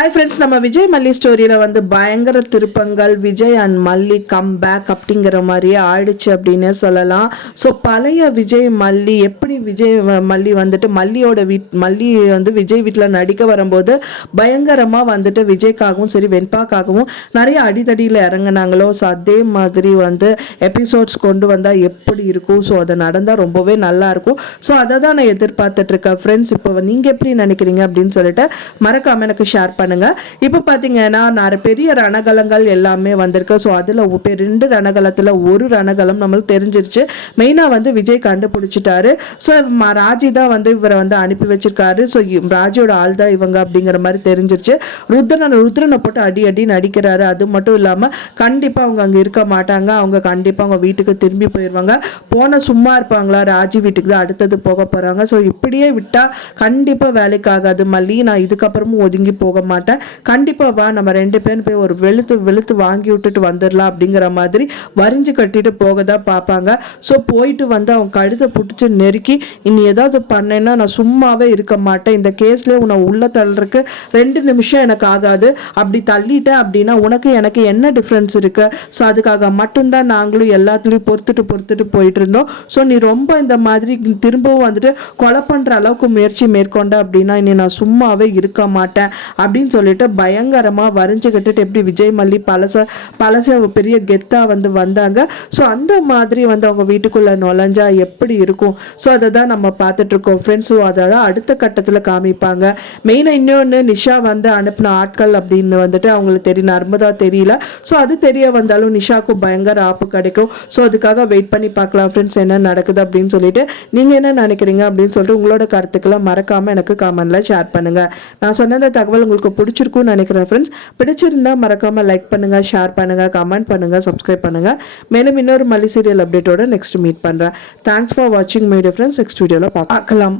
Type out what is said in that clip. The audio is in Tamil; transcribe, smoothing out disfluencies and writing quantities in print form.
ஹாய் ஃப்ரெண்ட்ஸ், நம்ம விஜய் மல்லி ஸ்டோரியில் வந்து பயங்கர திருப்பங்கள். விஜய் அண்ட் மல்லி கம் பேக் அப்படிங்கிற மாதிரியே ஆயிடுச்சு அப்படின்னு சொல்லலாம். ஸோ பழைய விஜய் மல்லி எப்படி விஜய் மல்லி வந்துட்டு மல்லி வந்து விஜய் வீட்டில் நடிக்க வரும்போது பயங்கரமாக வந்துட்டு விஜய்க்காகவும் சரி வெண்பாக்காகவும் நிறைய அடித்தடியில் இறங்கினாங்களோ, ஸோ அதே மாதிரி வந்து எபிசோட்ஸ் கொண்டு வந்தால் எப்படி இருக்கும், ஸோ அது நடந்தால் ரொம்பவே நல்லாயிருக்கும். ஸோ அதை தான் நான் எதிர்பார்த்துட்ருக்கேன் ஃப்ரெண்ட்ஸ். இப்போ நீங்கள் எப்படி நினைக்கிறீங்க அப்படின்னு சொல்லிட்டு மறக்காமல் எனக்கு ஷேர் பண்ணுங்க. இப்போ பார்த்தீங்கன்னா நிறைய பெரிய ரணகலங்கள் எல்லாமே வந்திருக்கு. ஸோ அதில் 2 ரணகலத்தில் ஒரு ரணகலம் நம்மளுக்கு தெரிஞ்சிருச்சு. மெயினாக வந்து விஜய் கண்டுபிடிச்சிட்டாரு. ஸோ ராஜி தான் வந்து இவரை வந்து அனுப்பி வச்சிருக்காரு. ஸோ ராஜியோட ஆள் தான் இவங்க அப்படிங்கிற மாதிரி தெரிஞ்சிருச்சு. ருத்ரனை போட்டு அடி நடிக்கிறாரு. அது மட்டும் இல்லாமல் கண்டிப்பாக அவங்க அங்கே இருக்க மாட்டாங்க. அவங்க கண்டிப்பாக அவங்க வீட்டுக்கு திரும்பி போயிடுவாங்க. போன சும்மா இருப்பாங்களா, ராஜி வீட்டுக்கு தான் அடுத்தது போக போகிறாங்க. ஸோ இப்படியே விட்டால் கண்டிப்பாக வேலைக்கு ஆகாது மல்லி. நான் இதுக்கப்புறமும் ஒதுங்கி போக மாட்டேன். கண்டிப்பாக வா, நம்ம 2 பேரும் போய் ஒரு வெளுத்து வாங்கி விட்டுட்டு வந்துடலாம் அப்படிங்கிற மாதிரி வரிஞ்சு கட்டிட்டு போக தான் பார்ப்பாங்க. ஸோ போயிட்டு வந்து அவங்க கழுத்தை பிடிச்சி நெருக்கி, இனி ஏதாவது பண்ணேன்னா நான் சும்மாவே இருக்க மாட்டேன். இந்த கேஸ்லேயே உன்னை உள்ள தள்ளுறதுக்கு 2 நிமிஷம் எனக்கு ஆகாது. அப்படி தள்ளிட்டேன் அப்படின்னா எனக்கு என்ன டிஃப்ரென்ஸ் இருக்கு? ஸோ அதுக்காக மட்டும்தான் நாங்களும் எல்லாத்துலேயும் பொறுத்துட்டு போயிட்டு இருந்தோம். ஸோ நீ ரொம்ப இந்த மாதிரி திரும்பவும் வந்துட்டு கொலை பண்ணுற அளவுக்கு முயற்சி மேற்கொண்ட அப்படின்னா இனி நான் சும்மாவே இருக்க மாட்டேன் அப்படின்னு சொல்லிட்டு பயங்கரமாக வரைஞ்சு கட்டுட்டு எப்படி விஜய் மல்லி பழச பெரிய கெத்தாக வந்து வந்தாங்க. ஸோ அந்த மாதிரி வந்து அவங்க வீட்டுக்குள்ளே நுழைஞ்சா எப்படி இருக்கும், ஸோ அதை தான் நம்ம பார்த்துட்ருக்கோம் ஃப்ரெண்ட்ஸ். ஸோ அதை தான் அடுத்த கட்டத்தில் காமிப்பாங்க. மெயினாக இன்னொன்று நிஷா வந்து அனுப்பின ஆட்கள் அப்படின்னு வந்துட்டு அவங்களுக்கு தெரியும், நர்மதா தெரியல. ஸோ அது தெரிய வந்தாலும் நிஷாவுக்கும் பயங்கர ஆப்பு கிடைக்கும். ஸோ அதுக்காக வெயிட் பண்ணி பார்க்கலாம் ஃப்ரெண்ட்ஸ் என்ன நடக்குது அப்படின்னு சொல்லிட்டு. நீங்கள் என்ன நினைக்கிறீங்க அப்படின்னு சொல்லிட்டு உங்களோட கருத்துக்களை மறக்காமல் எனக்கு கமெண்ட்டில் ஷேர் பண்ணுங்கள். நான் சொன்ன இந்த தகவல் உங்களுக்கு பிடிச்சிருக்கும்னு நினைக்கிறேன் ஃப்ரெண்ட்ஸ். பிடிச்சிருந்தா மறக்காமல் லைக் பண்ணுங்கள், ஷேர் பண்ணுங்கள், கமெண்ட் பண்ணுங்கள், சப்ஸ்கிரைப் பண்ணுங்கள். மேலும் இன்னொரு மல்லி சீரியல் அப்டேட்டோட நெக்ஸ்ட் மீட் பண்ணுறேன். தேங்க்ஸ் ஃபார் வாட்சிங் மை டியர் ஃப்ரெண்ட்ஸ். நெக்ஸ்ட் வீடியோவில் பார்க்கலாம்.